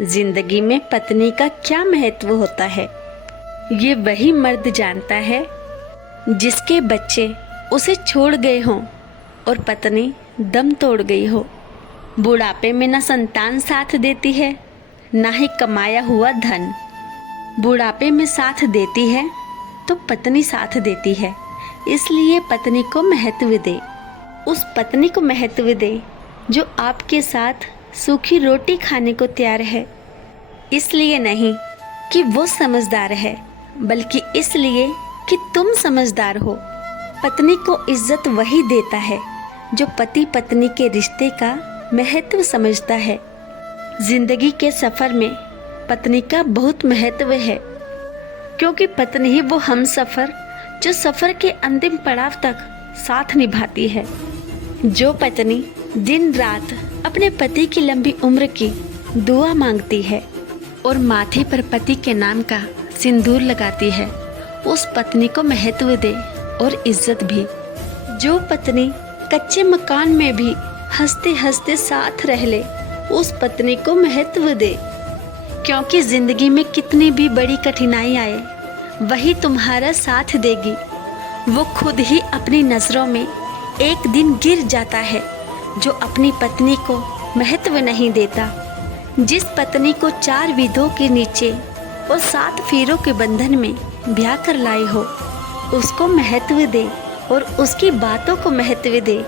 जिंदगी में पत्नी का क्या महत्व होता है, ये वही मर्द जानता है जिसके बच्चे उसे छोड़ गए हों और पत्नी दम तोड़ गई हो। बुढ़ापे में न संतान साथ देती है, ना ही कमाया हुआ धन। बुढ़ापे में साथ देती है तो पत्नी साथ देती है, इसलिए पत्नी को महत्व दे। उस पत्नी को महत्व दे जो आपके साथ सूखी रोटी खाने को तैयार है। इसलिए नहीं कि वो समझदार है, बल्कि इसलिए कि तुम समझदार हो। पत्नी को इज्जत वही देता है जो पति पत्नी के रिश्ते का महत्व समझता है। जिंदगी के सफ़र में पत्नी का बहुत महत्व है, क्योंकि पत्नी ही वो हम सफ़र जो सफ़र के अंतिम पड़ाव तक साथ निभाती है। जो पत्नी दिन रात अपने पति की लंबी उम्र की दुआ मांगती है और माथे पर पति के नाम का सिंदूर लगाती है, उस पत्नी को महत्व दे और इज्जत भी। जो पत्नी कच्चे मकान में भी हंसते हंसते साथ रह ले, उस पत्नी को महत्व दे। क्योंकि जिंदगी में कितनी भी बड़ी कठिनाई आए, वही तुम्हारा साथ देगी। वो खुद ही अपनी नज़रों में एक दिन गिर जाता है जो अपनी पत्नी को महत्व नहीं देता। जिस पत्नी को 4 विधों के नीचे और 7 फेरों के बंधन में ब्याह कर लाए हो, उसको महत्व दे और उसकी बातों को महत्व दे।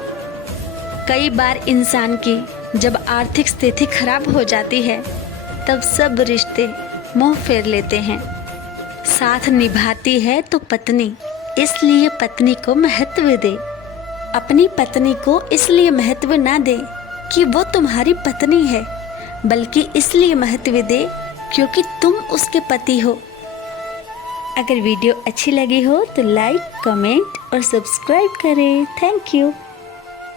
कई बार इंसान की जब आर्थिक स्थिति खराब हो जाती है, तब सब रिश्ते मुंह फेर लेते हैं। साथ निभाती है तो पत्नी, इसलिए पत्नी को महत्व दे। अपनी पत्नी को इसलिए महत्व ना दे कि वो तुम्हारी पत्नी है, बल्कि इसलिए महत्व दे क्योंकि तुम उसके पति हो। अगर वीडियो अच्छी लगी हो तो लाइक, कमेंट और सब्सक्राइब करें। Thank you.